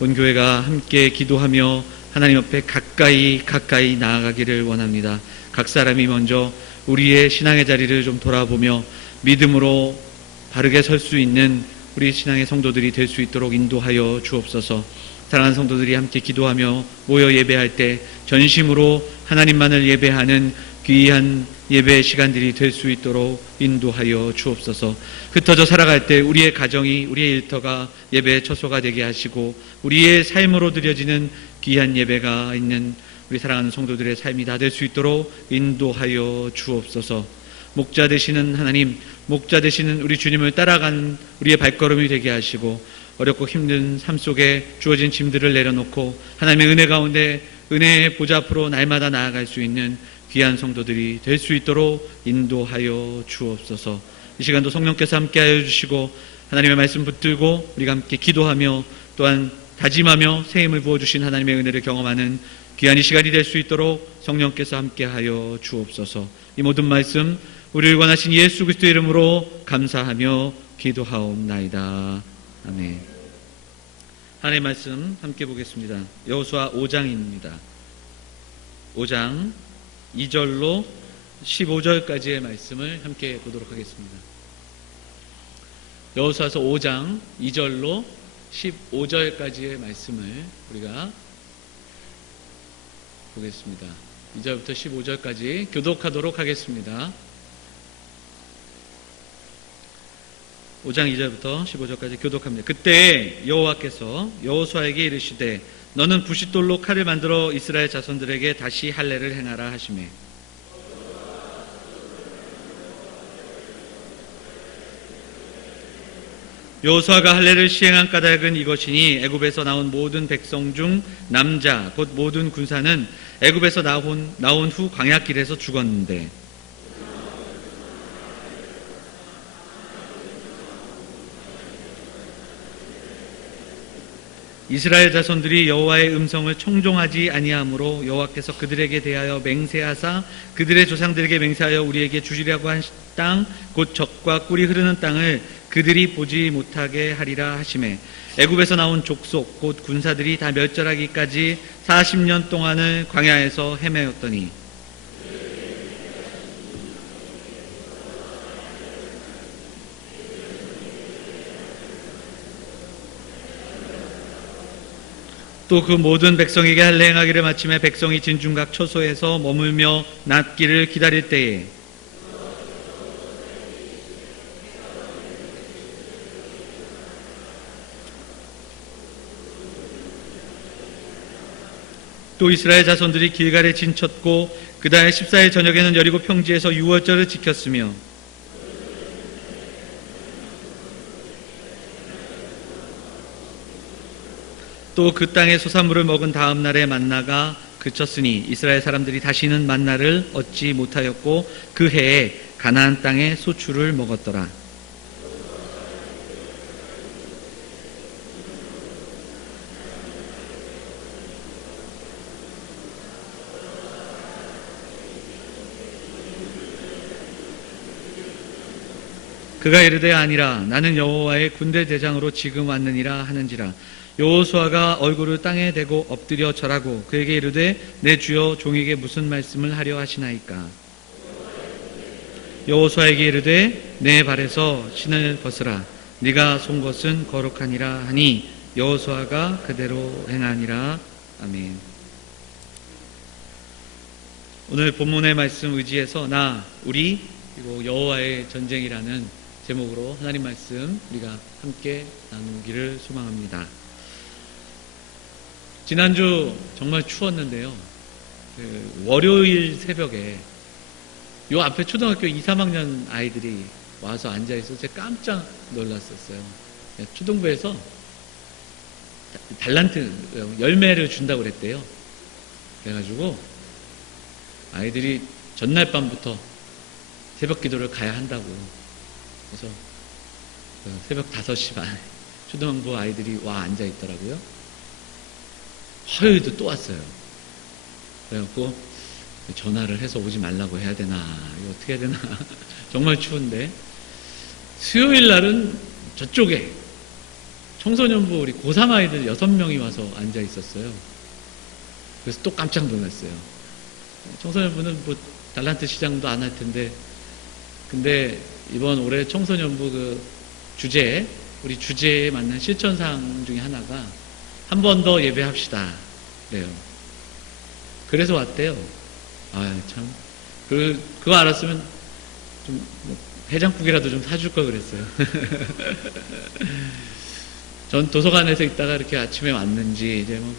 온 교회가 함께 기도하며 하나님 앞에 가까이 나아가기를 원합니다. 각 사람이 먼저 우리의 신앙의 자리를 좀 돌아보며 믿음으로 바르게 설 수 있는 우리 신앙의 성도들이 될 수 있도록 인도하여 주옵소서. 사랑하는 성도들이 함께 기도하며 모여 예배할 때 전심으로 하나님만을 예배하는 귀한 예배 시간들이 될 수 있도록 인도하여 주옵소서. 흩어져 살아갈 때 우리의 가정이, 우리의 일터가 예배의 처소가 되게 하시고 우리의 삶으로 드려지는 귀한 예배가 있는 우리 사랑하는 성도들의 삶이 다 될 수 있도록 인도하여 주옵소서. 목자 되시는 하나님, 목자 되시는 우리 주님을 따라가는 우리의 발걸음이 되게 하시고 어렵고 힘든 삶 속에 주어진 짐들을 내려놓고 하나님의 은혜 가운데 은혜의 보좌 앞으로 날마다 나아갈 수 있는 귀한 성도들이 될 수 있도록 인도하여 주옵소서. 이 시간도 성령께서 함께하여 주시고 하나님의 말씀 붙들고 우리가 함께 기도하며 또한 다짐하며 새 힘을 부어주신 하나님의 은혜를 경험하는 귀한 이 시간이 될 수 있도록 성령께서 함께하여 주옵소서. 이 모든 말씀 우리를 원하신 예수 그리스도의 이름으로 감사하며 기도하옵나이다. 아멘. 하나님의 말씀 함께 보겠습니다. 여호수아 5장입니다. 5장 2절로 15절까지의 말씀을 함께 보도록 하겠습니다. 여호수아서 5장 2절로 15절까지의 말씀을 우리가 보겠습니다. 2절부터 15절까지 교독하도록 하겠습니다. 5장 2절부터 15절까지 교독합니다. 그때 여호와께서 여호수아에게 이르시되 너는 부싯돌로 칼을 만들어 이스라엘 자손들에게 다시 할례를 행하라 하시매 여호수아가 할례를 시행한 까닭은 이것이니 애굽에서 나온 모든 백성 중 남자 곧 모든 군사는 애굽에서 나온 후 광야길에서 죽었는데 이스라엘 자손들이 여호와의 음성을 청종하지 아니하므로 여호와께서 그들에게 대하여 맹세하사 그들의 조상들에게 맹세하여 우리에게 주시려고 한 땅 곧 젖과 꿀이 흐르는 땅을 그들이 보지 못하게 하리라 하시매 애굽에서 나온 족속 곧 군사들이 다 멸절하기까지 40년 동안을 광야에서 헤매었더니 또 그 모든 백성에게 할례 행하기를 마침에 백성이 진중각 처소에서 머물며 낫기를 기다릴 때에 또 이스라엘 자손들이 길갈에 진쳤고 그달 14일 저녁에는 여리고 평지에서 유월절을 지켰으며 또 그 땅의 소산물을 먹은 다음 날에 만나가 그쳤으니 이스라엘 사람들이 다시는 만나를 얻지 못하였고 그 해에 가나안 땅의 소출을 먹었더라. 그가 이르되 아니라 나는 여호와의 군대 대장으로 지금 왔느니라 하는지라. 여호수아가 얼굴을 땅에 대고 엎드려 절하고 그에게 이르되 내 주여 종에게 무슨 말씀을 하려 하시나이까. 여호수아에게 이르되 내 발에서 신을 벗으라. 네가 쏜 것은 거룩하니라 하니 여호수아가 그대로 행하니라. 아멘. 오늘 본문의 말씀 의지해서 나, 우리, 그리고 여호와의 전쟁이라는 제목으로 하나님 말씀 우리가 함께 나누기를 소망합니다. 지난주 정말 추웠는데요. 월요일 새벽에 요 앞에 초등학교 2, 3학년 아이들이 와서 앉아있어서 제가 깜짝 놀랐었어요. 초등부에서 달란트, 열매를 준다고 그랬대요. 그래가지고 아이들이 전날 밤부터 새벽 기도를 가야 한다고. 그래서 새벽 5시 반에 초등부 아이들이 와 앉아있더라고요. 화요일도 또 왔어요. 그래갖고 전화를 해서 오지 말라고 해야 되나, 이거 어떻게 해야 되나. 정말 추운데 수요일 날은 저쪽에 청소년부 우리 고3 아이들 6명이 와서 앉아 있었어요. 그래서 또 깜짝 놀랐어요. 청소년부는 뭐 달란트 시장도 안 할 텐데, 근데 이번 올해 청소년부 그 주제, 우리 주제에 맞는 실천사항 중에 하나가 한 번 더 예배합시다 그래요. 그래서 왔대요. 아, 참. 그거 알았으면 좀 해장국이라도 좀 사줄 걸 그랬어요. 전 도서관에서 있다가 이렇게 아침에 왔는지 이제 뭐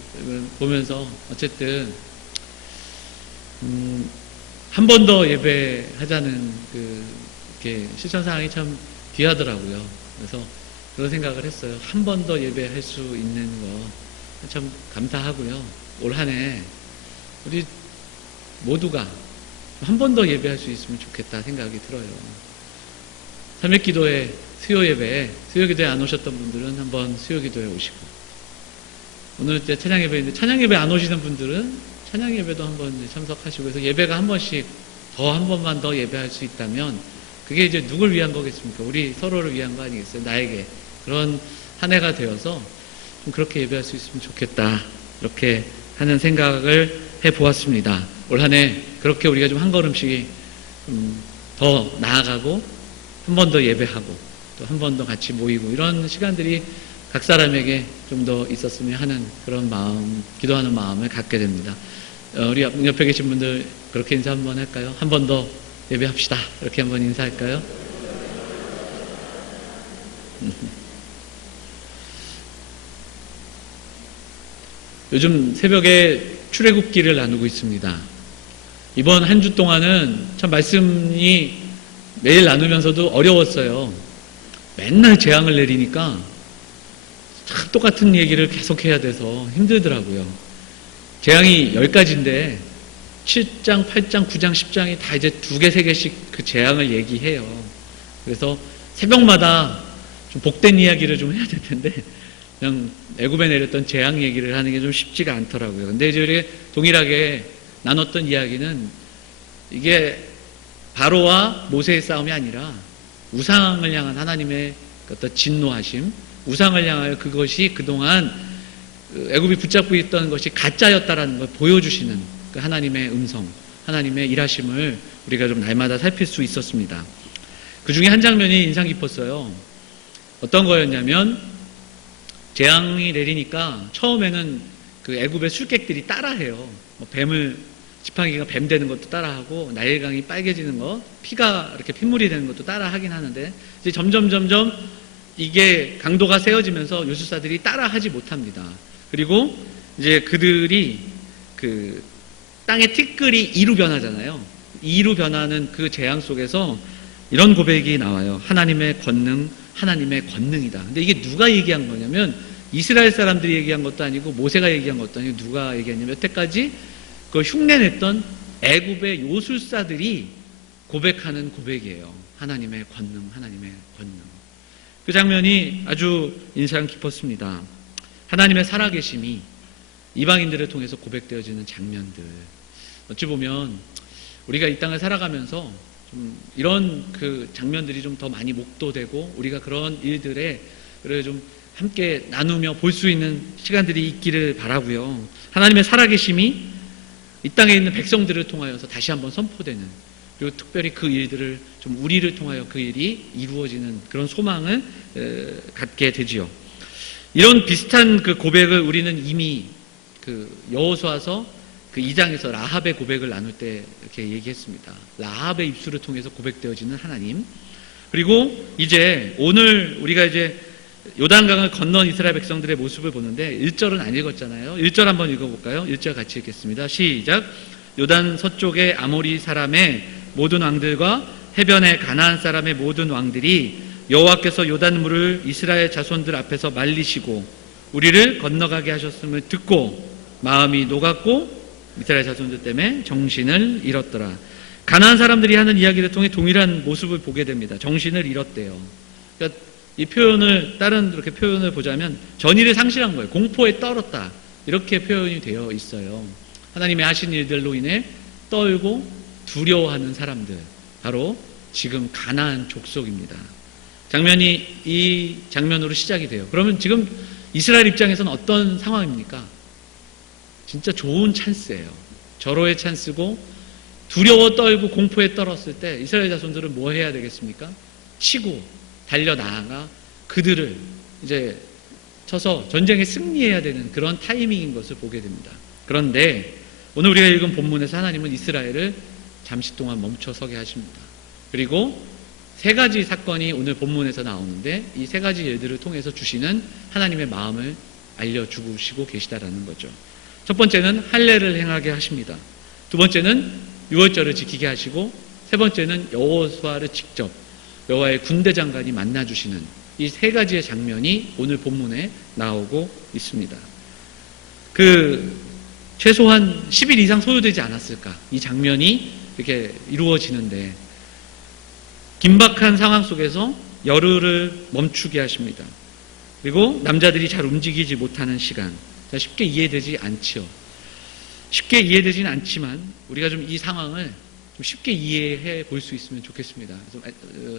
보면서 어쨌든 한 번 더 예배하자는 이렇게 실천 사항이 참 귀하더라고요. 그래서 그런 생각을 했어요. 한 번 더 예배할 수 있는 거 참 감사하고요. 올 한 해 우리 모두가 한 번 더 예배할 수 있으면 좋겠다 생각이 들어요. 삼일기도회 수요기도회 안 오셨던 분들은 한번 수요기도회 오시고, 오늘 때 찬양예배인데 찬양예배 안 오시는 분들은 찬양예배도 한번 참석하시고, 그래서 예배가 한 번씩 한 번만 더 예배할 수 있다면 그게 이제 누굴 위한 거겠습니까? 우리 서로를 위한 거 아니겠어요? 나에게 그런 한 해가 되어서 좀 그렇게 예배할 수 있으면 좋겠다, 이렇게 하는 생각을 해보았습니다. 올 한 해 그렇게 우리가 좀 한 걸음씩 더 나아가고 한 번 더 예배하고 또 한 번 더 같이 모이고 이런 시간들이 각 사람에게 좀 더 있었으면 하는 그런 마음, 기도하는 마음을 갖게 됩니다. 우리 옆에 계신 분들 그렇게 인사 한번 할까요? 한 번 더 예배합시다, 이렇게 한번 인사할까요? 요즘 새벽에 출애굽기를 나누고 있습니다. 이번 한 주 동안은 참 말씀이 매일 나누면서도 어려웠어요. 맨날 재앙을 내리니까 참 똑같은 얘기를 계속해야 돼서 힘들더라고요. 재앙이 10가지인데 7장, 8장, 9장, 10장이 다 이제 2개, 3개씩 그 재앙을 얘기해요. 그래서 새벽마다 좀 복된 이야기를 좀 해야 될 텐데 그냥 애굽에 내렸던 재앙 얘기를 하는 게 좀 쉽지가 않더라고요. 근데 이제 우리 동일하게 나눴던 이야기는 이게 바로와 모세의 싸움이 아니라 우상을 향한 하나님의 어떤 진노하심, 우상을 향하여 그것이 그동안 애굽이 붙잡고 있던 것이 가짜였다라는 걸 보여주시는 그 하나님의 음성, 하나님의 일하심을 우리가 좀 날마다 살필 수 있었습니다. 그 중에 한 장면이 인상 깊었어요. 어떤 거였냐면 재앙이 내리니까 처음에는 그 애굽의 술객들이 따라해요. 뱀을, 지팡이가 뱀 되는 것도 따라하고 나일강이 빨개지는 거, 피가 이렇게 핏물이 되는 것도 따라하긴 하는데 이제 점점 이게 강도가 세워지면서 요술사들이 따라하지 못합니다. 그리고 이제 그들이 그 땅의 티끌이 이루 변하잖아요. 이루 변하는 그 재앙 속에서 이런 고백이 나와요. 하나님의 권능, 하나님의 권능이다. 근데 이게 누가 얘기한 거냐면 이스라엘 사람들이 얘기한 것도 아니고 모세가 얘기한 것도 아니고 누가 얘기했냐면 여태까지 그걸 흉내냈던 애굽의 요술사들이 고백하는 고백이에요. 하나님의 권능, 하나님의 권능. 그 장면이 아주 인상 깊었습니다. 하나님의 살아계심이 이방인들을 통해서 고백되어지는 장면들. 어찌 보면 우리가 이 땅을 살아가면서 좀 이런 그 장면들이 좀 더 많이 목도되고 우리가 그런 일들에 좀 함께 나누며 볼 수 있는 시간들이 있기를 바라고요. 하나님의 살아계심이 이 땅에 있는 백성들을 통하여서 다시 한번 선포되는, 그리고 특별히 그 일들을 좀 우리를 통하여 그 일이 이루어지는 그런 소망을 갖게 되지요. 이런 비슷한 그 고백을 우리는 이미 그 여호수아서 그 2장에서 라합의 고백을 나눌 때 이렇게 얘기했습니다. 라합의 입술을 통해서 고백되어지는 하나님. 그리고 이제 오늘 우리가 이제 요단강을 건넌 이스라엘 백성들의 모습을 보는데 1절은 안 읽었잖아요. 1절 한번 읽어볼까요? 1절 같이 읽겠습니다. 시작. 요단 서쪽의 아모리 사람의 모든 왕들과 해변의 가나안 사람의 모든 왕들이 여호와께서 요단물을 이스라엘 자손들 앞에서 말리시고 우리를 건너가게 하셨음을 듣고 마음이 녹았고 이스라엘 자손들 때문에 정신을 잃었더라. 가나안 사람들이 하는 이야기를 통해 동일한 모습을 보게 됩니다. 정신을 잃었대요. 그러니까 이 표현을, 다른 이렇게 표현을 보자면 전의를 상실한 거예요. 공포에 떨었다, 이렇게 표현이 되어 있어요. 하나님의 하신 일들로 인해 떨고 두려워하는 사람들, 바로 지금 가나안 족속입니다. 이 장면으로 시작이 돼요. 그러면 지금 이스라엘 입장에서는 어떤 상황입니까? 진짜 좋은 찬스예요. 절호의 찬스고, 두려워 떨고 공포에 떨었을 때 이스라엘 자손들은 뭐 해야 되겠습니까? 치고 달려 나아가 그들을 이제 쳐서 전쟁에 승리해야 되는 그런 타이밍인 것을 보게 됩니다. 그런데 오늘 우리가 읽은 본문에서 하나님은 이스라엘을 잠시 동안 멈춰서게 하십니다. 그리고 세 가지 사건이 오늘 본문에서 나오는데 이 세 가지 일들을 통해서 주시는 하나님의 마음을 알려주시고 계시다라는 거죠. 첫 번째는 할례를 행하게 하십니다. 두 번째는 유월절을 지키게 하시고, 세 번째는 여호수아를 직접 여호와의 군대 장관이 만나주시는 이 세 가지의 장면이 오늘 본문에 나오고 있습니다. 최소한 10일 이상 소요되지 않았을까? 이 장면이 이렇게 이루어지는데, 긴박한 상황 속에서 열흘을 멈추게 하십니다. 그리고 남자들이 잘 움직이지 못하는 시간. 쉽게 이해되지 않지요. 쉽게 이해되지는 않지만 우리가 좀 이 상황을 좀 쉽게 이해해 볼 수 있으면 좋겠습니다.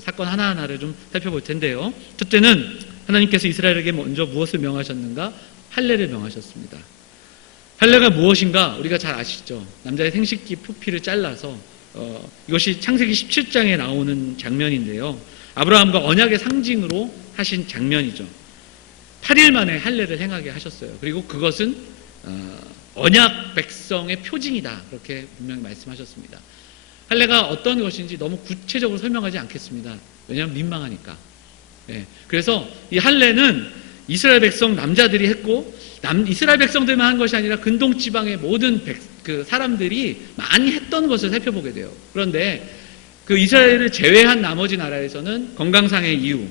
사건 하나하나를 좀 살펴볼 텐데요. 첫째는 하나님께서 이스라엘에게 먼저 무엇을 명하셨는가? 할례를 명하셨습니다. 할례가 무엇인가? 우리가 잘 아시죠? 남자의 생식기 표피를 잘라서 이것이 창세기 17장에 나오는 장면인데요. 아브라함과 언약의 상징으로 하신 장면이죠. 8일 만에 할례를 행하게 하셨어요. 그리고 그것은 언약 백성의 표징이다, 그렇게 분명히 말씀하셨습니다. 할례가 어떤 것인지 너무 구체적으로 설명하지 않겠습니다. 왜냐하면 민망하니까. 그래서 이 할례는 이스라엘 백성 남자들이 했고, 이스라엘 백성들만 한 것이 아니라 근동 지방의 모든 사람들이 많이 했던 것을 살펴보게 돼요. 그런데 그 이스라엘을 제외한 나머지 나라에서는 건강상의 이유,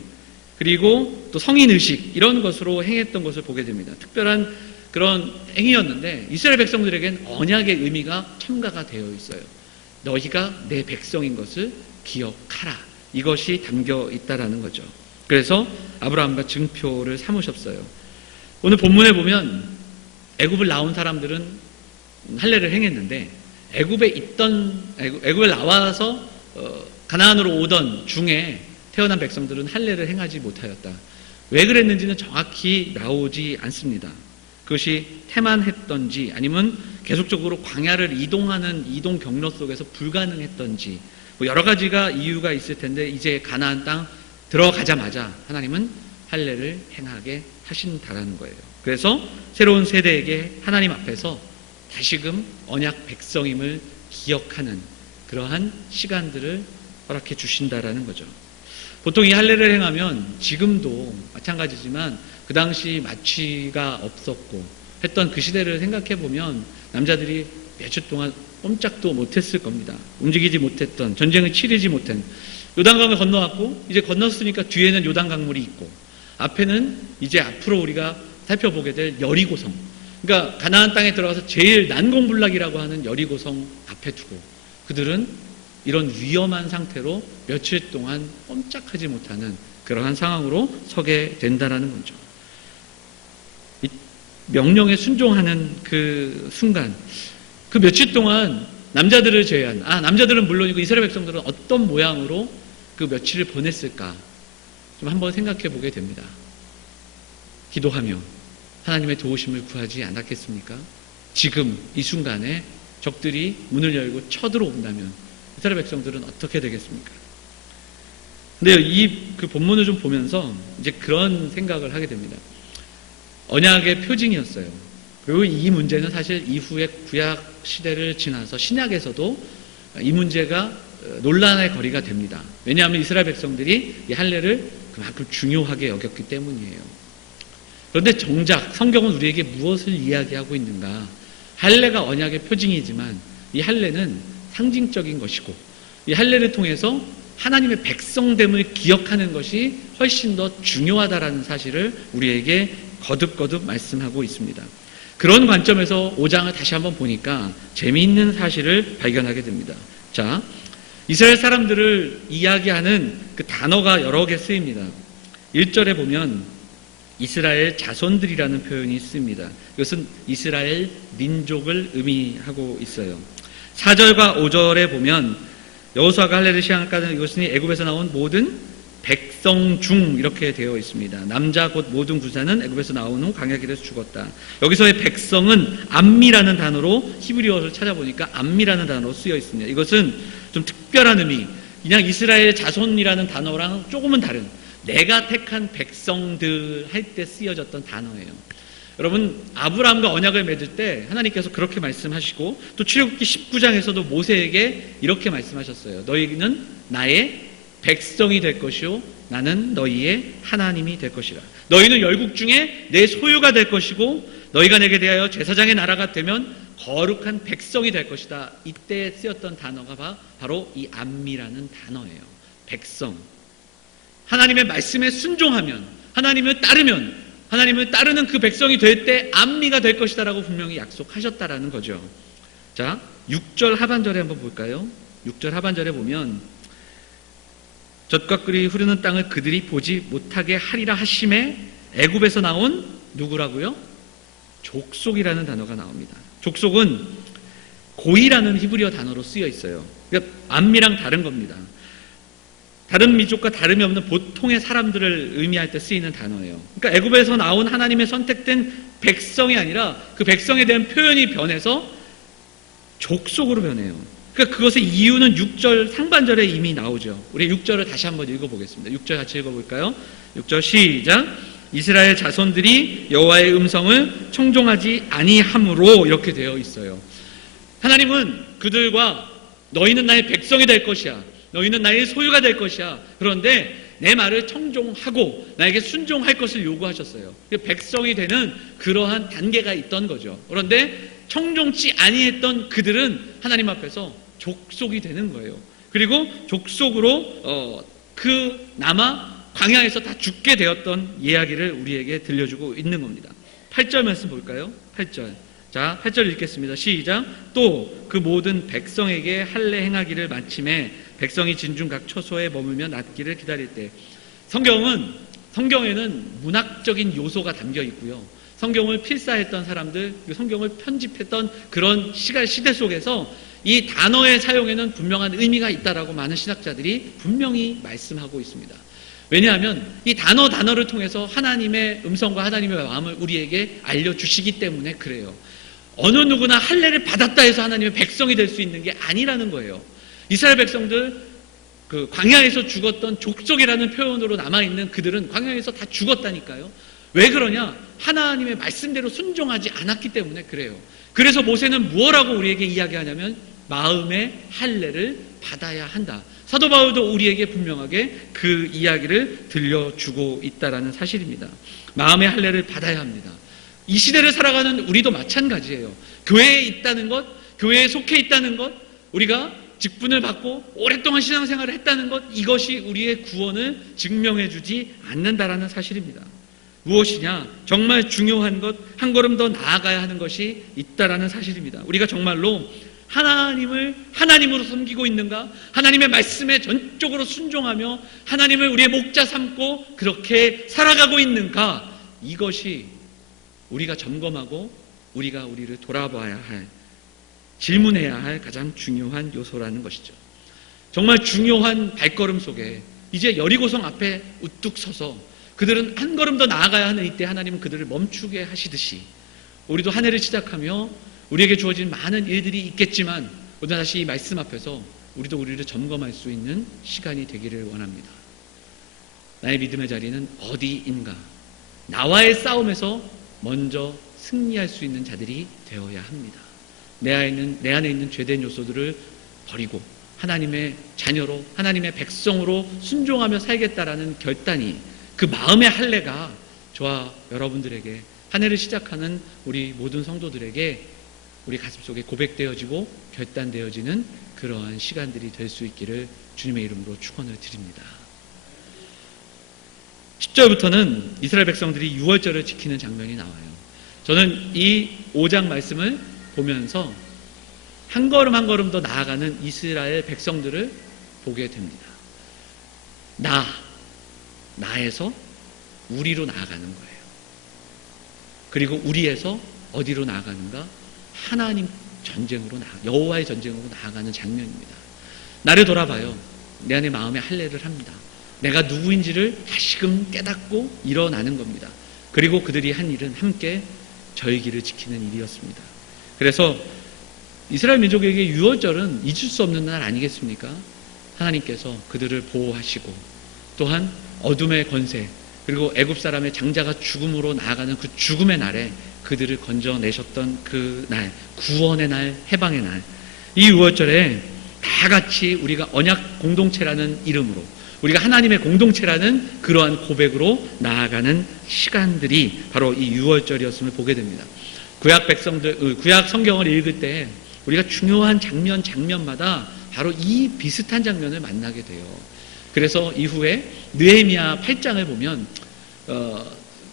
그리고 또 성인의식, 이런 것으로 행했던 것을 보게 됩니다. 특별한 그런 행위였는데 이스라엘 백성들에겐 언약의 의미가 첨가가 되어 있어요. 너희가 내 백성인 것을 기억하라, 이것이 담겨 있다라는 거죠. 그래서 아브라함과 증표를 삼으셨어요. 오늘 본문에 보면 애굽을 나온 사람들은 할례를 행했는데, 애굽에 나와서 가나안으로 오던 중에 태어난 백성들은 할례를 행하지 못하였다. 왜 그랬는지는 정확히 나오지 않습니다. 그것이 태만했던지 아니면 계속적으로 광야를 이동하는 이동 경로 속에서 불가능했던지 여러 가지가 이유가 있을 텐데, 이제 가나안 땅 들어가자마자 하나님은 할례를 행하게 하신다라는 거예요. 그래서 새로운 세대에게 하나님 앞에서 다시금 언약 백성임을 기억하는 그러한 시간들을 허락해 주신다라는 거죠. 보통 이 할례를 행하면 지금도 마찬가지지만 그 당시 마취가 없었고 했던 그 시대를 생각해 보면 남자들이 몇 주 동안 꼼짝도 못했을 겁니다. 움직이지 못했던, 전쟁을 치르지 못한, 요단강을 건너왔고 이제 건넜으니까 뒤에는 요단강물이 있고 앞에는 이제 앞으로 우리가 살펴보게 될 여리고성, 그러니까 가나안 땅에 들어가서 제일 난공불락이라고 하는 여리고성 앞에 두고 그들은 이런 위험한 상태로 며칠 동안 꼼짝하지 못하는 그러한 상황으로 서게 된다라는 거죠. 이 명령에 순종하는 그 순간, 그 며칠 동안 남자들을 제외한, 남자들은 물론이고 이스라엘 백성들은 어떤 모양으로 그 며칠을 보냈을까 좀 한번 생각해 보게 됩니다. 기도하며 하나님의 도우심을 구하지 않았겠습니까? 지금 이 순간에 적들이 문을 열고 쳐들어온다면 이스라엘 백성들은 어떻게 되겠습니까? 근데 그 본문을 좀 보면서 이제 그런 생각을 하게 됩니다. 언약의 표징이었어요. 그리고 이 문제는 사실 이후에 구약 시대를 지나서 신약에서도 이 문제가 논란의 거리가 됩니다. 왜냐하면 이스라엘 백성들이 이 할례를 그만큼 중요하게 여겼기 때문이에요. 그런데 정작 성경은 우리에게 무엇을 이야기하고 있는가? 할례가 언약의 표징이지만 이 할례는 상징적인 것이고, 이 할례를 통해서 하나님의 백성됨을 기억하는 것이 훨씬 더 중요하다라는 사실을 우리에게 거듭거듭 말씀하고 있습니다. 그런 관점에서 5장을 다시 한번 보니까 재미있는 사실을 발견하게 됩니다. 자, 이스라엘 사람들을 이야기하는 그 단어가 여러 개 쓰입니다. 1절에 보면 이스라엘 자손들이라는 표현이 쓰입니다. 이것은 이스라엘 민족을 의미하고 있어요. 4절과 5절에 보면 여호수아가 할례를 시행할까는 이것은 애굽에서 나온 모든 백성 중 이렇게 되어 있습니다. 남자 곧 모든 군사는 애굽에서 나온 후 광야 길에서 죽었다. 여기서의 백성은 암미라는 단어로 히브리어를 찾아보니까 암미라는 단어로 쓰여 있습니다. 이것은 좀 특별한 의미, 그냥 이스라엘 자손이라는 단어랑 조금은 다른 내가 택한 백성들 할 때 쓰여졌던 단어예요. 여러분, 아브라함과 언약을 맺을 때 하나님께서 그렇게 말씀하시고 또 출애굽기 19장에서도 모세에게 이렇게 말씀하셨어요. 너희는 나의 백성이 될 것이요 나는 너희의 하나님이 될 것이라. 너희는 열국 중에 내 소유가 될 것이고 너희가 내게 대하여 제사장의 나라가 되면 거룩한 백성이 될 것이다. 이때 쓰였던 단어가 바로 이 암미라는 단어예요. 백성. 하나님의 말씀에 순종하면, 하나님을 따르는 그 백성이 될 때 암미가 될 것이다라고 분명히 약속하셨다라는 거죠. 자, 6절 하반절에 한번 볼까요? 6절 하반절에 보면 젖과 꿀이 흐르는 땅을 그들이 보지 못하게 하리라 하심에 애굽에서 나온 누구라고요? 족속이라는 단어가 나옵니다. 족속은 고이라는 히브리어 단어로 쓰여 있어요. 그러니까 암미랑 다른 겁니다. 다른 민족과 다름이 없는 보통의 사람들을 의미할 때 쓰이는 단어예요. 그러니까 애굽에서 나온 하나님의 선택된 백성이 아니라 그 백성에 대한 표현이 변해서 족속으로 변해요. 그러니까 그것의 이유는 6절 상반절에 이미 나오죠. 우리 6절을 다시 한번 읽어보겠습니다. 6절 같이 읽어볼까요? 6절 시작. 이스라엘 자손들이 여호와의 음성을 청종하지 아니함으로 이렇게 되어 있어요. 하나님은 그들과 너희는 나의 백성이 될 것이야. 너희는 나의 소유가 될 것이야. 그런데 내 말을 청종하고 나에게 순종할 것을 요구하셨어요. 백성이 되는 그러한 단계가 있던 거죠. 그런데 청종치 아니했던 그들은 하나님 앞에서 족속이 되는 거예요. 그리고 족속으로 남아 광야에서 다 죽게 되었던 이야기를 우리에게 들려주고 있는 겁니다. 8절 말씀 볼까요? 8절. 자, 8절 읽겠습니다. 시작. 또 그 모든 백성에게 할례 행하기를 마침에 백성이 진중 각 처소에 머물며 낫기를 기다릴 때. 성경에는 문학적인 요소가 담겨 있고요. 성경을 필사했던 사람들, 성경을 편집했던 그런 시대 속에서 이 단어의 사용에는 분명한 의미가 있다라고 많은 신학자들이 분명히 말씀하고 있습니다. 왜냐하면 이 단어를 통해서 하나님의 음성과 하나님의 마음을 우리에게 알려주시기 때문에 그래요. 어느 누구나 할례를 받았다 해서 하나님의 백성이 될 수 있는 게 아니라는 거예요. 이스라엘 백성들, 그 광야에서 죽었던 족속이라는 표현으로 남아있는 그들은 광야에서 다 죽었다니까요. 왜 그러냐? 하나님의 말씀대로 순종하지 않았기 때문에 그래요. 그래서 모세는 무엇라고 우리에게 이야기하냐면 마음의 할례를 받아야 한다. 사도 바울도 우리에게 분명하게 그 이야기를 들려주고 있다라는 사실입니다. 마음의 할례를 받아야 합니다. 이 시대를 살아가는 우리도 마찬가지예요. 교회에 있다는 것, 교회에 속해 있다는 것, 우리가 직분을 받고 오랫동안 신앙생활을 했다는 것, 이것이 우리의 구원을 증명해주지 않는다라는 사실입니다. 무엇이냐? 정말 중요한 것, 한 걸음 더 나아가야 하는 것이 있다라는 사실입니다. 우리가 정말로 하나님을 하나님으로 섬기고 있는가? 하나님의 말씀에 전적으로 순종하며 하나님을 우리의 목자 삼고 그렇게 살아가고 있는가? 이것이 우리가 점검하고 우리가 우리를 돌아봐야 할, 질문해야 할 가장 중요한 요소라는 것이죠. 정말 중요한 발걸음 속에 이제 여리고성 앞에 우뚝 서서 그들은 한 걸음 더 나아가야 하는 이때 하나님은 그들을 멈추게 하시듯이 우리도 한 해를 시작하며 우리에게 주어진 많은 일들이 있겠지만 오늘 다시 이 말씀 앞에서 우리도 우리를 점검할 수 있는 시간이 되기를 원합니다. 나의 믿음의 자리는 어디인가? 나와의 싸움에서 먼저 승리할 수 있는 자들이 되어야 합니다. 내 안에 있는 죄된 요소들을 버리고 하나님의 자녀로, 하나님의 백성으로 순종하며 살겠다라는 결단이, 그 마음의 할례가 저와 여러분들에게, 한 해를 시작하는 우리 모든 성도들에게 우리 가슴속에 고백되어지고 결단되어지는 그러한 시간들이 될 수 있기를 주님의 이름으로 축원을 드립니다. 10절부터는 이스라엘 백성들이 유월절을 지키는 장면이 나와요. 저는 이 5장 말씀을 보면서 한 걸음 한 걸음 더 나아가는 이스라엘 백성들을 보게 됩니다. 나에서 우리로 나아가는 거예요. 그리고 우리에서 어디로 나아가는가? 하나님 전쟁으로 여호와의 전쟁으로 나아가는 장면입니다. 나를 돌아봐요. 내 안에 마음의 할례를 합니다. 내가 누구인지를 다시금 깨닫고 일어나는 겁니다. 그리고 그들이 한 일은 함께 절기를 지키는 일이었습니다. 그래서 이스라엘 민족에게 유월절은 잊을 수 없는 날 아니겠습니까? 하나님께서 그들을 보호하시고 또한 어둠의 권세 그리고 애굽 사람의 장자가 죽음으로 나아가는 그 죽음의 날에 그들을 건져내셨던 그 날, 구원의 날, 해방의 날, 이 유월절에 다 같이 우리가 언약 공동체라는 이름으로 우리가 하나님의 공동체라는 그러한 고백으로 나아가는 시간들이 바로 이 유월절이었음을 보게 됩니다. 구약 성경을 읽을 때 우리가 중요한 장면마다 바로 이 비슷한 장면을 만나게 돼요. 그래서 이후에 느헤미야 8장을 보면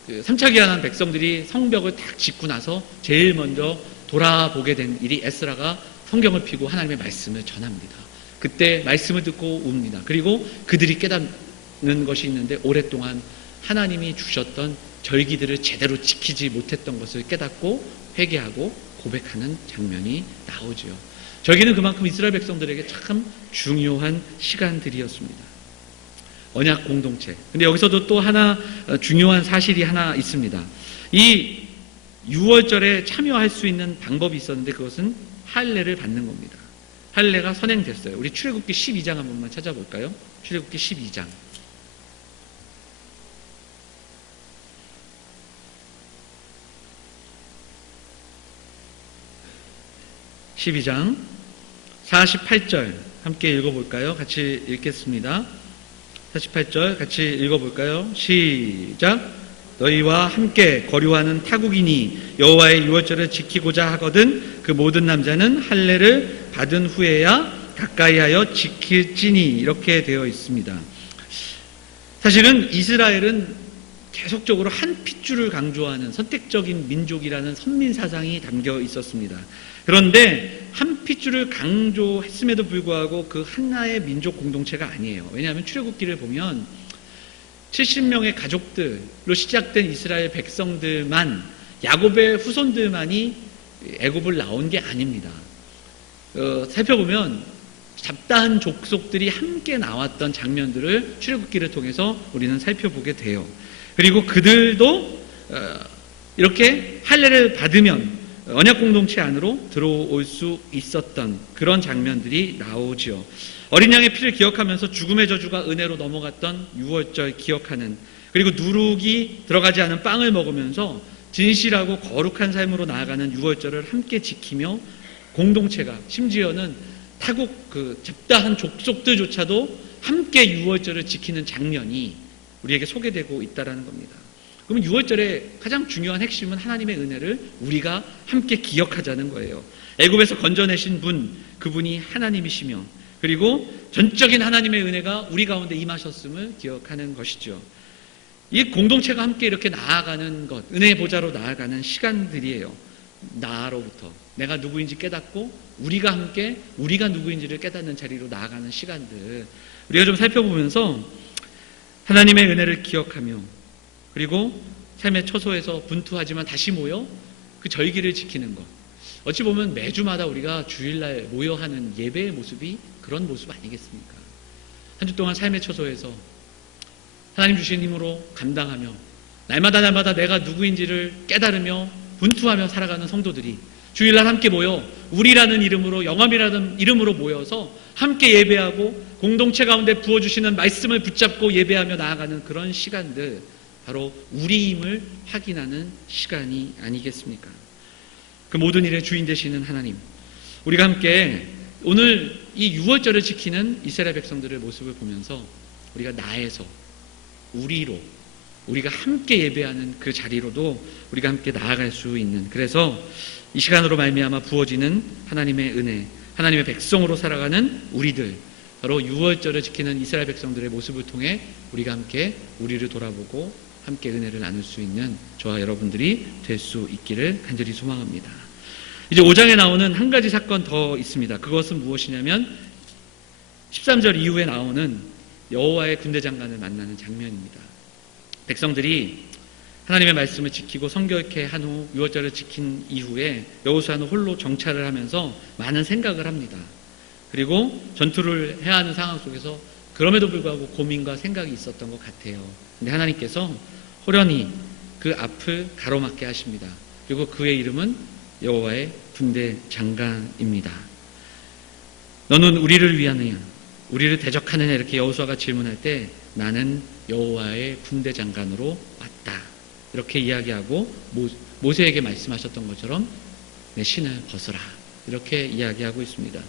3차 귀환한 백성들이 성벽을 딱 짓고 나서 제일 먼저 돌아보게 된 일이 에스라가 성경을 펴고 하나님의 말씀을 전합니다. 그때 말씀을 듣고 웁니다. 그리고 그들이 깨닫는 것이 있는데 오랫동안 하나님이 주셨던 절기들을 제대로 지키지 못했던 것을 깨닫고 회개하고 고백하는 장면이 나오죠. 절기는 그만큼 이스라엘 백성들에게 참 중요한 시간들이었습니다. 언약 공동체. 근데 여기서도 또 하나 중요한 사실이 하나 있습니다. 이 유월절에 참여할 수 있는 방법이 있었는데 그것은 할례를 받는 겁니다. 할례가 선행됐어요. 우리 출애굽기 12장 한 번만 찾아볼까요? 출애굽기 12장. 12장 48절 함께 읽어볼까요? 같이 읽겠습니다. 48절 같이 읽어볼까요? 시작. 너희와 함께 거류하는 타국인이 여호와의 유월절을 지키고자 하거든 그 모든 남자는 할례를 받은 후에야 가까이하여 지킬지니, 이렇게 되어 있습니다. 사실은 이스라엘은 계속적으로 한 핏줄을 강조하는 선택적인 민족이라는 선민 사상이 담겨 있었습니다. 그런데 한 핏줄을 강조했음에도 불구하고 그 하나의 민족 공동체가 아니에요. 왜냐하면 출애굽기를 보면 70명의 가족들로 시작된 이스라엘 백성들만, 야곱의 후손들만이 애굽을 나온 게 아닙니다. 살펴보면 잡다한 족속들이 함께 나왔던 장면들을 출애굽기를 통해서 우리는 살펴보게 돼요. 그리고 그들도 이렇게 할례를 받으면 언약 공동체 안으로 들어올 수 있었던 그런 장면들이 나오죠. 어린 양의 피를 기억하면서 죽음의 저주가 은혜로 넘어갔던 유월절 기억하는, 그리고 누룩이 들어가지 않은 빵을 먹으면서 진실하고 거룩한 삶으로 나아가는 유월절을 함께 지키며 공동체가, 심지어는 타국 잡다한 족속들조차도 함께 유월절을 지키는 장면이 우리에게 소개되고 있다는 겁니다. 그러면 유월절의 가장 중요한 핵심은 하나님의 은혜를 우리가 함께 기억하자는 거예요. 애굽에서 건져내신 분, 그분이 하나님이시며 그리고 전적인 하나님의 은혜가 우리 가운데 임하셨음을 기억하는 것이죠. 이 공동체가 함께 이렇게 나아가는 것, 은혜의 보좌로 나아가는 시간들이에요. 나로부터 내가 누구인지 깨닫고 우리가 함께 우리가 누구인지를 깨닫는 자리로 나아가는 시간들, 우리가 좀 살펴보면서 하나님의 은혜를 기억하며 그리고 삶의 처소에서 분투하지만 다시 모여 그 절기를 지키는 것, 어찌 보면 매주마다 우리가 주일날 모여 하는 예배의 모습이 그런 모습 아니겠습니까? 한 주 동안 삶의 처소에서 하나님 주신 힘으로 감당하며 날마다 내가 누구인지를 깨달으며 분투하며 살아가는 성도들이 주일날 함께 모여 우리라는 이름으로, 영암이라는 이름으로 모여서 함께 예배하고 공동체 가운데 부어주시는 말씀을 붙잡고 예배하며 나아가는 그런 시간들, 바로 우리임을 확인하는 시간이 아니겠습니까? 그 모든 일의 주인 되시는 하나님, 우리가 함께 오늘 이 유월절을 지키는 이스라엘 백성들의 모습을 보면서 우리가 나에서 우리로, 우리가 함께 예배하는 그 자리로도 우리가 함께 나아갈 수 있는, 그래서 이 시간으로 말미암아 부어지는 하나님의 은혜, 하나님의 백성으로 살아가는 우리들, 바로 유월절을 지키는 이스라엘 백성들의 모습을 통해 우리가 함께 우리를 돌아보고 함께 은혜를 나눌 수 있는 저와 여러분들이 될 수 있기를 간절히 소망합니다. 이제 5장에 나오는 한 가지 사건 더 있습니다. 그것은 무엇이냐면 13절 이후에 나오는 여호와의 군대 장관을 만나는 장면입니다. 백성들이 하나님의 말씀을 지키고 성결케 한 후 유월절을 지킨 이후에 여호수아는 홀로 정찰을 하면서 많은 생각을 합니다. 그리고 전투를 해야 하는 상황 속에서 그럼에도 불구하고 고민과 생각이 있었던 것 같아요. 근데 하나님께서 호련히 그 앞을 가로막게 하십니다. 그리고 그의 이름은 여호와의 군대 장관입니다. 너는 우리를 위하느냐, 우리를 대적하느냐, 이렇게 여호수아가 질문할 때 나는 여호와의 군대 장관으로 왔다, 이렇게 이야기하고 모세에게 말씀하셨던 것처럼 내 신을 벗으라, 이렇게 이야기하고 있습니다.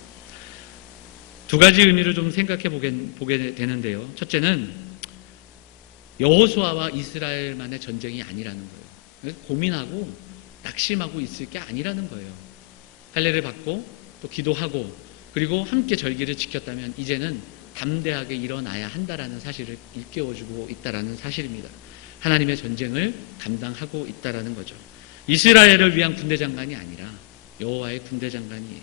두 가지 의미를 좀 생각해 보게 되는데요. 첫째는 여호수아와 이스라엘만의 전쟁이 아니라는 거예요. 고민하고 낙심하고 있을 게 아니라는 거예요. 할례를 받고 또 기도하고 그리고 함께 절기를 지켰다면 이제는 담대하게 일어나야 한다라는 사실을 일깨워주고 있다라는 사실입니다. 하나님의 전쟁을 감당하고 있다라는 거죠. 이스라엘을 위한 군대 장관이 아니라 여호와의 군대 장관이에요.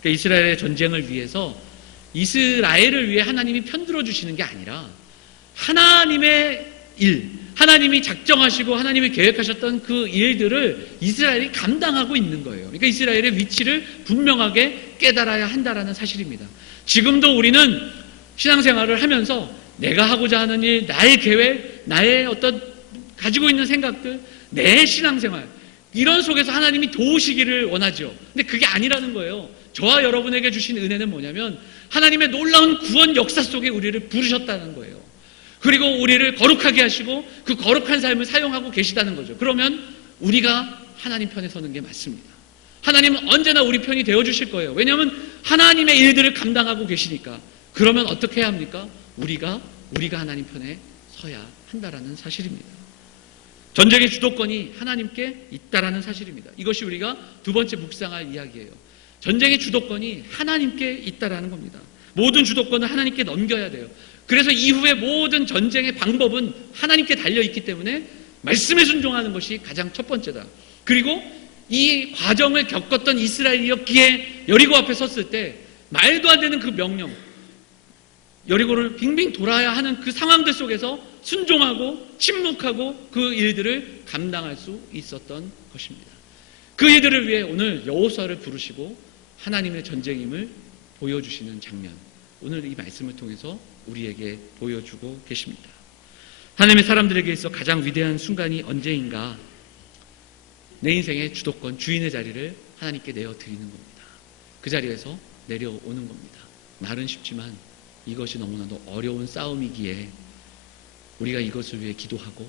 그러니까 이스라엘의 전쟁을 위해서 이스라엘을 위해 하나님이 편들어 주시는 게 아니라 하나님의 일, 하나님이 작정하시고 하나님이 계획하셨던 그 일들을 이스라엘이 감당하고 있는 거예요. 그러니까 이스라엘의 위치를 분명하게 깨달아야 한다라는 사실입니다. 지금도 우리는 신앙생활을 하면서 내가 하고자 하는 일, 나의 계획, 나의 어떤 가지고 있는 생각들, 내 신앙생활, 이런 속에서 하나님이 도우시기를 원하죠. 근데 그게 아니라는 거예요. 저와 여러분에게 주신 은혜는 뭐냐면 하나님의 놀라운 구원 역사 속에 우리를 부르셨다는 거예요. 그리고 우리를 거룩하게 하시고 그 거룩한 삶을 사용하고 계시다는 거죠. 그러면 우리가 하나님 편에 서는 게 맞습니다. 하나님은 언제나 우리 편이 되어주실 거예요. 왜냐하면 하나님의 일들을 감당하고 계시니까. 그러면 어떻게 해야 합니까? 우리가 하나님 편에 서야 한다라는 사실입니다. 전쟁의 주도권이 하나님께 있다라는 사실입니다. 이것이 우리가 두 번째 묵상할 이야기예요. 전쟁의 주도권이 하나님께 있다라는 겁니다. 모든 주도권을 하나님께 넘겨야 돼요. 그래서 이후의 모든 전쟁의 방법은 하나님께 달려있기 때문에 말씀에 순종하는 것이 가장 첫 번째다. 그리고 이 과정을 겪었던 이스라엘이었기에 여리고 앞에 섰을 때 말도 안 되는 그 명령, 여리고를 빙빙 돌아야 하는 그 상황들 속에서 순종하고 침묵하고 그 일들을 감당할 수 있었던 것입니다. 그 일들을 위해 오늘 여호수아를 부르시고 하나님의 전쟁임을 보여주시는 장면, 오늘 이 말씀을 통해서 우리에게 보여주고 계십니다. 하나님의 사람들에게 있어 가장 위대한 순간이 언제인가? 내 인생의 주도권, 주인의 자리를 하나님께 내어드리는 겁니다. 그 자리에서 내려오는 겁니다. 말은 쉽지만 이것이 너무나도 어려운 싸움이기에 우리가 이것을 위해 기도하고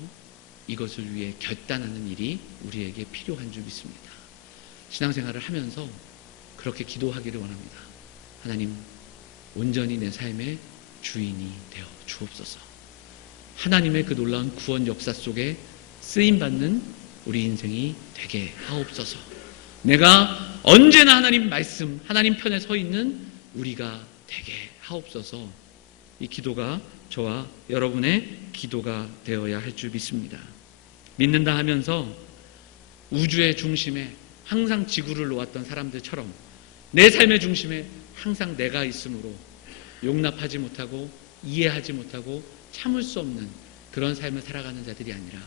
이것을 위해 결단하는 일이 우리에게 필요한 줄 믿습니다. 신앙생활을 하면서 그렇게 기도하기를 원합니다. 하나님, 온전히 내 삶의 주인이 되어 주옵소서. 하나님의 그 놀라운 구원 역사 속에 쓰임받는 우리 인생이 되게 하옵소서. 내가 언제나 하나님 말씀, 하나님 편에 서 있는 우리가 되게 하옵소서. 이 기도가 저와 여러분의 기도가 되어야 할 줄 믿습니다. 믿는다 하면서 우주의 중심에 항상 지구를 놓았던 사람들처럼 내 삶의 중심에 항상 내가 있으므로 용납하지 못하고 이해하지 못하고 참을 수 없는 그런 삶을 살아가는 자들이 아니라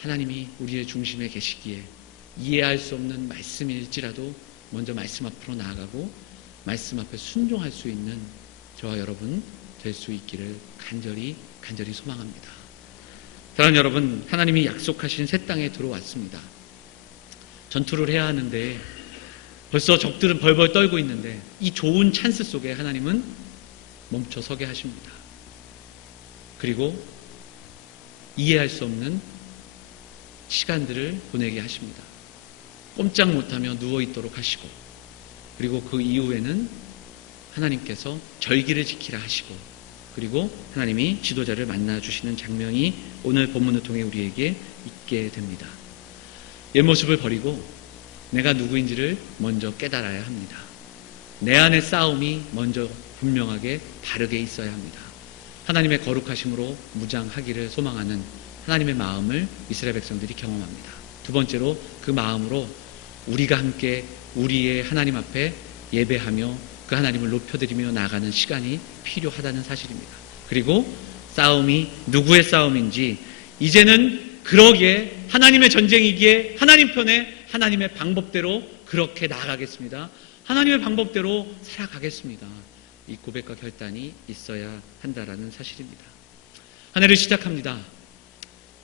하나님이 우리의 중심에 계시기에 이해할 수 없는 말씀일지라도 먼저 말씀 앞으로 나아가고 말씀 앞에 순종할 수 있는 저와 여러분 될 수 있기를 간절히 소망합니다. 사랑하는 여러분, 하나님이 약속하신 새 땅에 들어왔습니다. 전투를 해야 하는데 벌써 적들은 벌벌 떨고 있는데 이 좋은 찬스 속에 하나님은 멈춰 서게 하십니다. 그리고 이해할 수 없는 시간들을 보내게 하십니다. 꼼짝 못하며 누워있도록 하시고 그리고 그 이후에는 하나님께서 절기를 지키라 하시고 그리고 하나님이 지도자를 만나주시는 장면이 오늘 본문을 통해 우리에게 있게 됩니다. 옛 모습을 버리고 내가 누구인지를 먼저 깨달아야 합니다. 내 안의 싸움이 먼저 분명하게 바르게 있어야 합니다. 하나님의 거룩하심으로 무장하기를 소망하는 하나님의 마음을 이스라엘 백성들이 경험합니다. 두 번째로 그 마음으로 우리가 함께 우리의 하나님 앞에 예배하며 그 하나님을 높여드리며 나아가는 시간이 필요하다는 사실입니다. 그리고 싸움이 누구의 싸움인지 이제는 그러기에 하나님의 전쟁이기에 하나님 편에 하나님의 방법대로 그렇게 나아가겠습니다. 하나님의 방법대로 살아가겠습니다. 이 고백과 결단이 있어야 한다라는 사실입니다. 한 해를 시작합니다.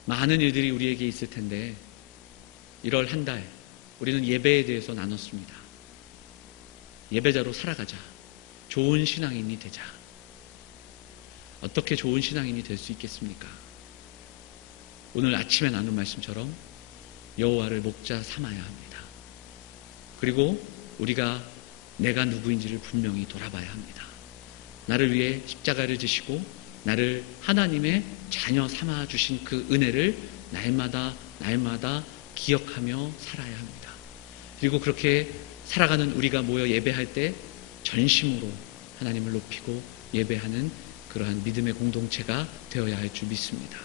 많은 일들이 우리에게 있을 텐데 1월 한 달 우리는 예배에 대해서 나눴습니다. 예배자로 살아가자. 좋은 신앙인이 되자. 어떻게 좋은 신앙인이 될 수 있겠습니까? 오늘 아침에 나눈 말씀처럼 여호와를 목자 삼아야 합니다. 그리고 우리가 내가 누구인지를 분명히 돌아봐야 합니다. 나를 위해 십자가를 지시고 나를 하나님의 자녀 삼아 주신 그 은혜를 날마다 기억하며 살아야 합니다. 그리고 그렇게 살아가는 우리가 모여 예배할 때 전심으로 하나님을 높이고 예배하는 그러한 믿음의 공동체가 되어야 할 줄 믿습니다.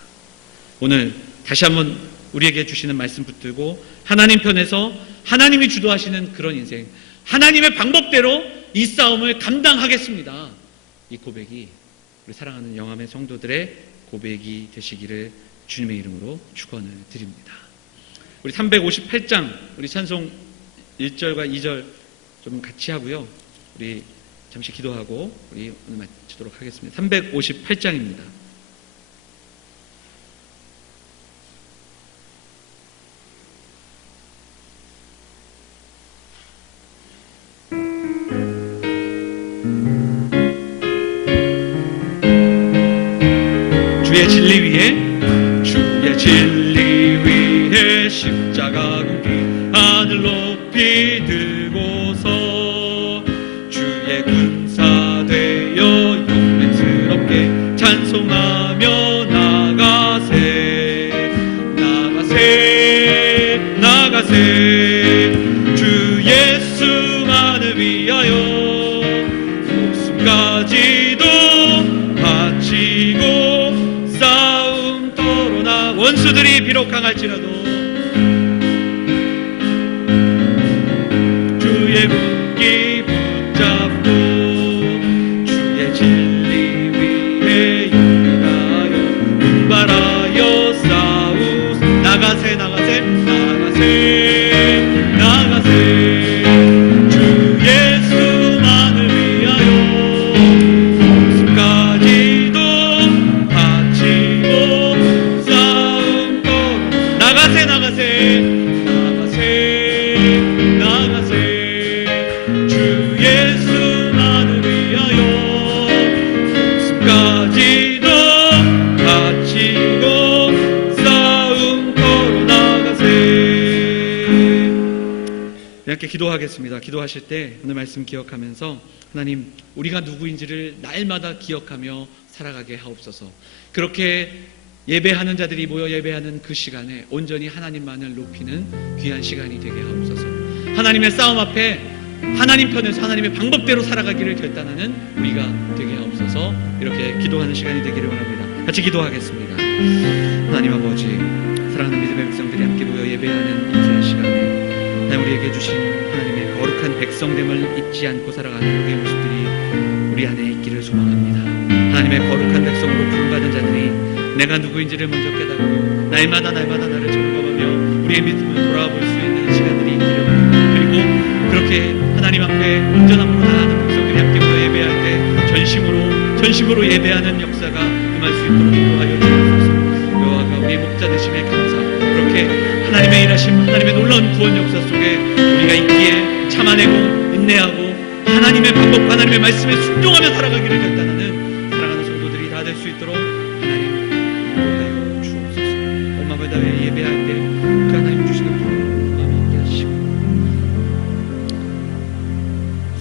오늘 다시 한번 우리에게 주시는 말씀 붙들고 하나님 편에서 하나님이 주도하시는 그런 인생, 하나님의 방법대로 이 싸움을 감당하겠습니다. 이 고백이 우리 사랑하는 영암의 성도들의 고백이 되시기를 주님의 이름으로 축원을 드립니다. 우리 358장 우리 찬송 1절과 2절 좀 같이 하고요. 우리 잠시 기도하고 우리 오늘 마치도록 하겠습니다. 358장입니다. 주의 진리 위에 십자가 굽기 하늘 높이 들고서 주의 군사 되어 영맹스럽게 찬송하며 나가세 주 예수만을 위하여 목숨까지도 바치고 싸움터로 나 원수들이 비록 강할지라도 주의 붙기 붙잡고 주의 진리 위에 용기하여 분발하여 싸우세 나가세 주 예수만을 위하여 목숨까지도 바치고 싸움터로 나가세 주 예수만을 위하여 목숨까지도 바치고 싸움터로 나가세. 이렇게 기도하겠습니다. 기도하실 때 오늘 말씀 기억하면서 하나님 우리가 누구인지를 날마다 기억하며 살아가게 하옵소서. 그렇게 예배하는 자들이 모여 예배하는 그 시간에 온전히 하나님만을 높이는 귀한 시간이 되게 하옵소서. 하나님의 싸움 앞에 하나님 편에서 하나님의 방법대로 살아가기를 결단하는 우리가 되게 하옵소서. 이렇게 기도하는 시간이 되기를 원합니다. 같이 기도하겠습니다. 하나님 아버지, 사랑하는 믿음의 백성들이 함께 모여 예배하는 이 귀한 시간에 하나님 우리에게 주신 하나님의 거룩한 백성됨을 잊지 않고 살아가는 우리의 모습들이 우리 안에 있기를 소망합니다. 하나님의 거룩한 백성으로 부름받은 자들이 내가 누구인지를 먼저 깨닫고 날마다 나를 점검하며 우리의 믿음을 돌아볼 수 있는 시간들이 있기를 원합니다. 그리고 그렇게 하나님 앞에 온전함으로 나아가는 백성들이 함께 모여 예배할 때 전심으로 예배하는 역사가 임할 수 있도록 인도하여 주옵소서. 여호와가 우리의 목자 되심에 감사하고 그렇게 하나님의 일하심, 하나님의 놀라운 구원 역사 속에 우리가 있기에 참아내고 인내하고 하나님의 방법과 하나님의 말씀에 순종하며 살아가기를 결단하는 사랑하는 성도들이 다 될 수 있도록 하나님 인도하여 주옵소서. 온 마음을 다해 예배할 때 그 하나님 주시는 마음이 있게 하시고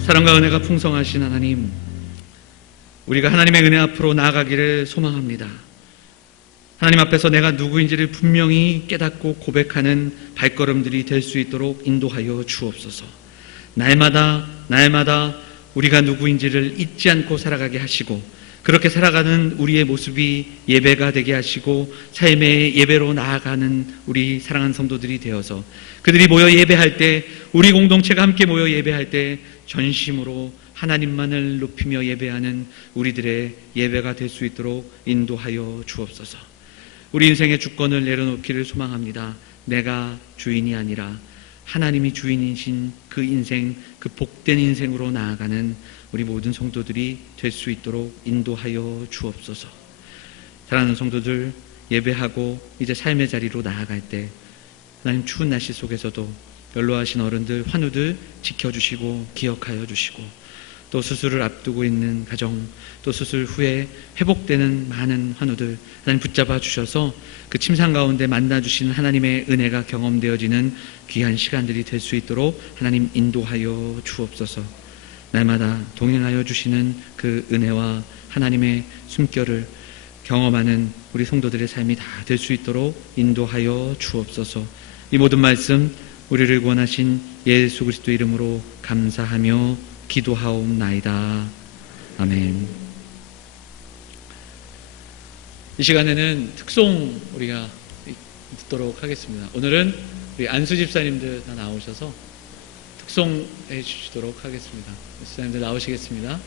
사랑과 은혜가 풍성하신 하나님, 우리가 하나님의 은혜 앞으로 나아가기를 소망합니다. 하나님 앞에서 내가 누구인지를 분명히 깨닫고 고백하는 발걸음들이 될 수 있도록 인도하여 주옵소서. 날마다 우리가 누구인지를 잊지 않고 살아가게 하시고 그렇게 살아가는 우리의 모습이 예배가 되게 하시고 삶의 예배로 나아가는 우리 사랑하는 성도들이 되어서 그들이 모여 예배할 때, 우리 공동체가 함께 모여 예배할 때 전심으로 하나님만을 높이며 예배하는 우리들의 예배가 될 수 있도록 인도하여 주옵소서. 우리 인생의 주권을 내려놓기를 소망합니다. 내가 주인이 아니라 하나님이 주인이신 그 인생, 그 복된 인생으로 나아가는 우리 모든 성도들이 될 수 있도록 인도하여 주옵소서. 사랑하는 성도들, 예배하고 이제 삶의 자리로 나아갈 때 하나님 추운 날씨 속에서도 연로하신 어른들, 환우들 지켜주시고 기억하여 주시고, 또 수술을 앞두고 있는 가정, 또 수술 후에 회복되는 많은 환우들 하나님 붙잡아 주셔서 그 침상 가운데 만나주신 하나님의 은혜가 경험되어지는 귀한 시간들이 될 수 있도록 하나님 인도하여 주옵소서. 날마다 동행하여 주시는 그 은혜와 하나님의 숨결을 경험하는 우리 성도들의 삶이 다 될 수 있도록 인도하여 주옵소서. 이 모든 말씀 우리를 구원하신 예수 그리스도 이름으로 감사하며 기도하옵나이다. 아멘. 이 시간에는 특송 우리가 듣도록 하겠습니다. 오늘은 우리 안수 집사님들 다 나오셔서 특송해 주시도록 하겠습니다. 집사님들 나오시겠습니다.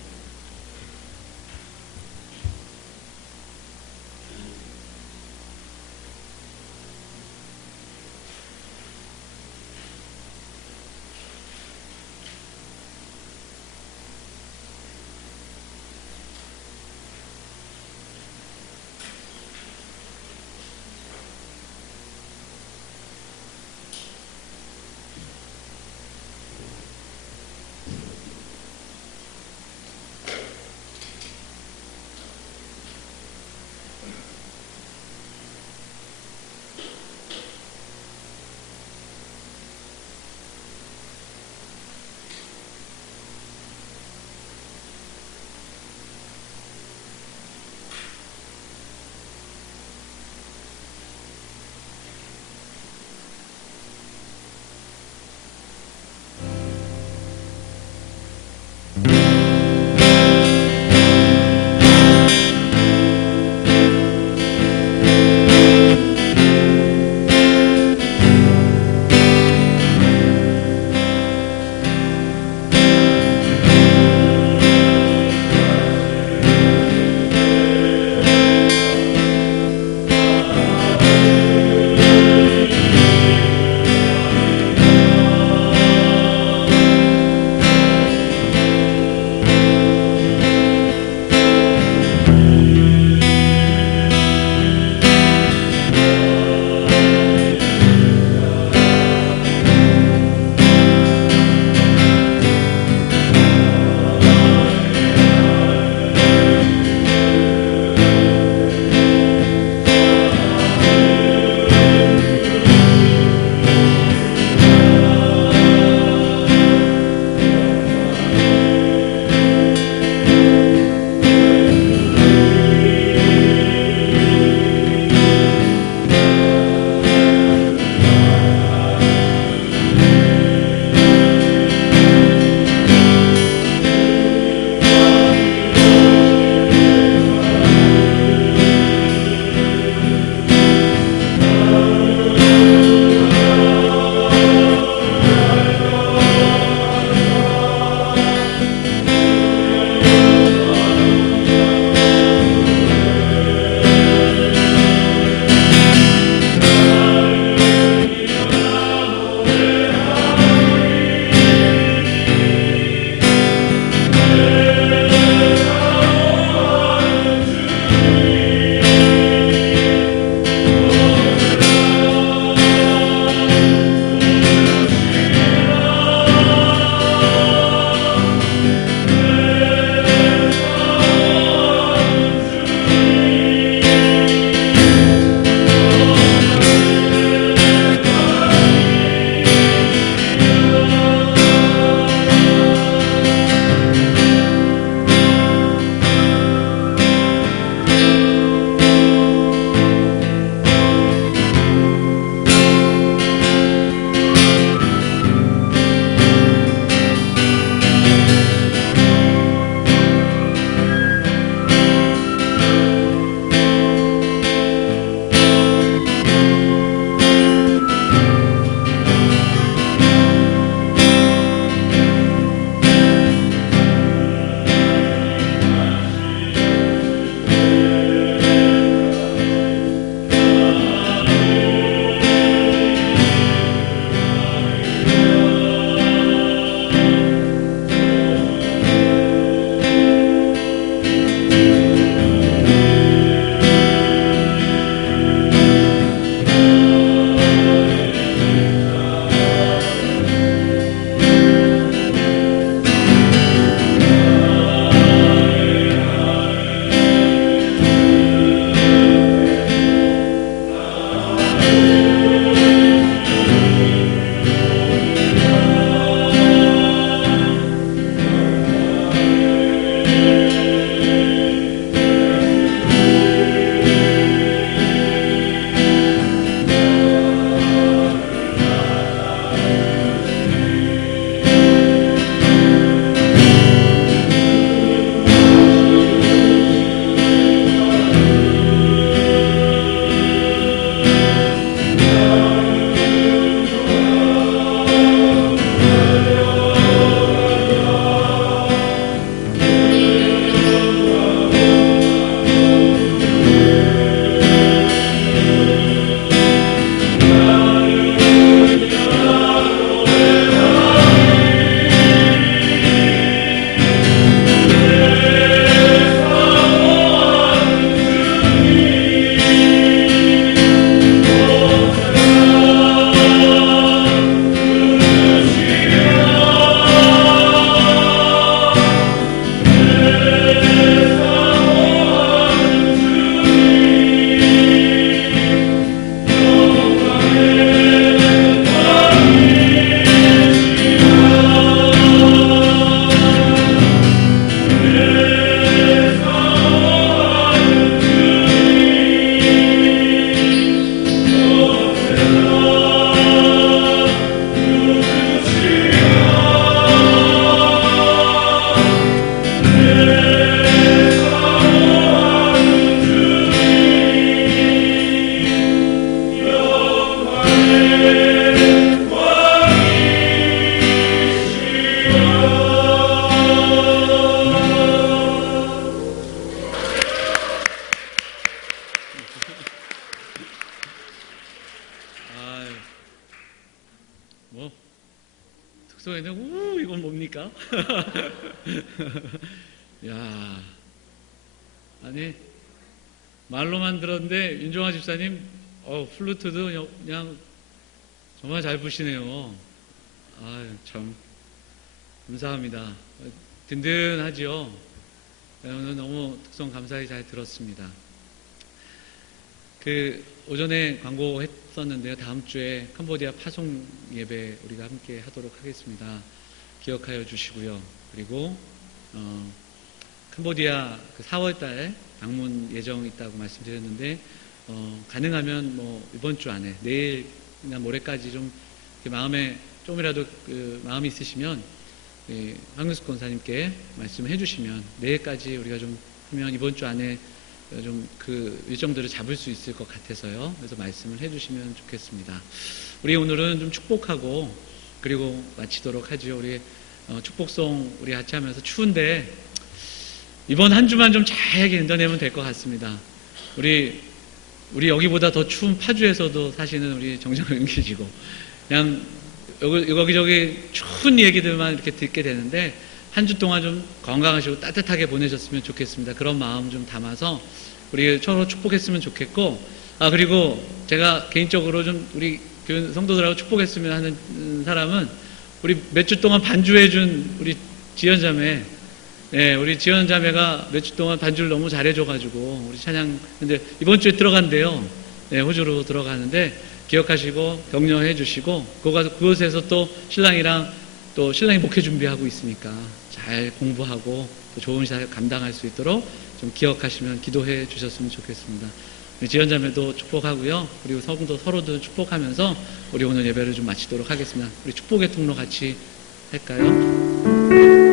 박성현은 이건 뭡니까? 야, 아니 말로만 들었는데 윤종아 집사님 플루트도 그냥 정말 잘 부시네요. 아유, 참 감사합니다. 든든하죠. 오늘 너무 특성 감사히 잘 들었습니다. 오전에 광고했었는데요. 다음 주에 캄보디아 파송 예배 우리가 함께 하도록 하겠습니다. 기억하여 주시고요. 그리고 캄보디아 4월달 방문 예정 있다고 말씀드렸는데 가능하면 이번 주 안에 내일이나 모레까지 좀 마음에 조금이라도 마음이 있으시면 황윤숙 권사님께 말씀해 주시면 내일까지 우리가 좀 하면 이번 주 안에 좀 일정들을 잡을 수 있을 것 같아서요. 그래서 말씀을 해 주시면 좋겠습니다. 우리 오늘은 좀 축복하고 그리고 마치도록 하죠. 우리 축복송 우리 같이 하면서 추운데 이번 한 주만 좀 잘 견뎌내면 될 것 같습니다. 우리 여기보다 더 추운 파주에서도 사시는 우리 정정은 계시고 그냥 여기저기 추운 얘기들만 이렇게 듣게 되는데 한 주 동안 좀 건강하시고 따뜻하게 보내셨으면 좋겠습니다. 그런 마음 좀 담아서 우리 서로 축복했으면 좋겠고 그리고 제가 개인적으로 좀 우리 교회 성도들하고 축복했으면 하는 사람은 우리 몇 주 동안 반주해준 우리 지연자매 우리 지연자매가 몇 주 동안 반주를 너무 잘해줘가지고 우리 찬양 근데 이번 주에 들어간대요. 호주로 들어가는데 기억하시고 격려해 주시고 그곳에서 또 신랑이랑 또 신랑이 목회 준비하고 있으니까 잘 공부하고 또 좋은 시사 감당할 수 있도록 좀 기억하시면 기도해 주셨으면 좋겠습니다. 지연자매도 축복하고요. 그리고 성도 서로도 축복하면서 우리 오늘 예배를 좀 마치도록 하겠습니다. 우리 축복의 통로 같이 할까요?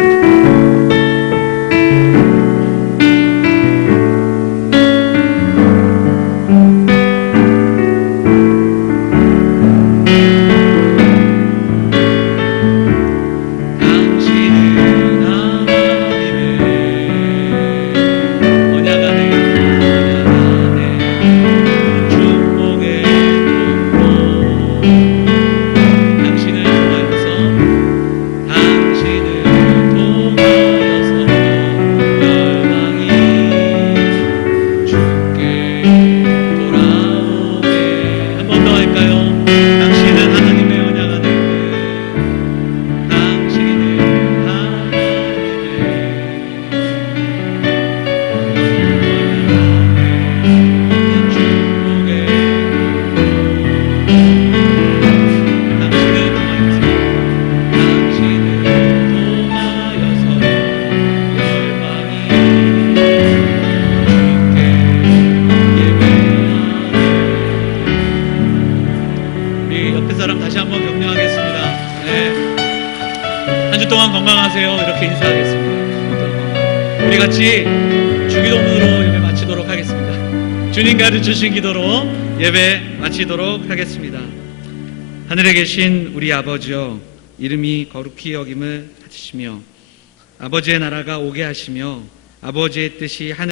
건강하세요. 이렇게 인사하겠습니다. 우리 같이 주기도문으로 예배 마치도록 하겠습니다. 주님 가르치신 기도로 예배 마치도록 하겠습니다. 하늘에 계신 우리 아버지여, 이름이 거룩히 여김을 받으시며 아버지의 나라가 오게 하시며 아버지의 뜻이 하늘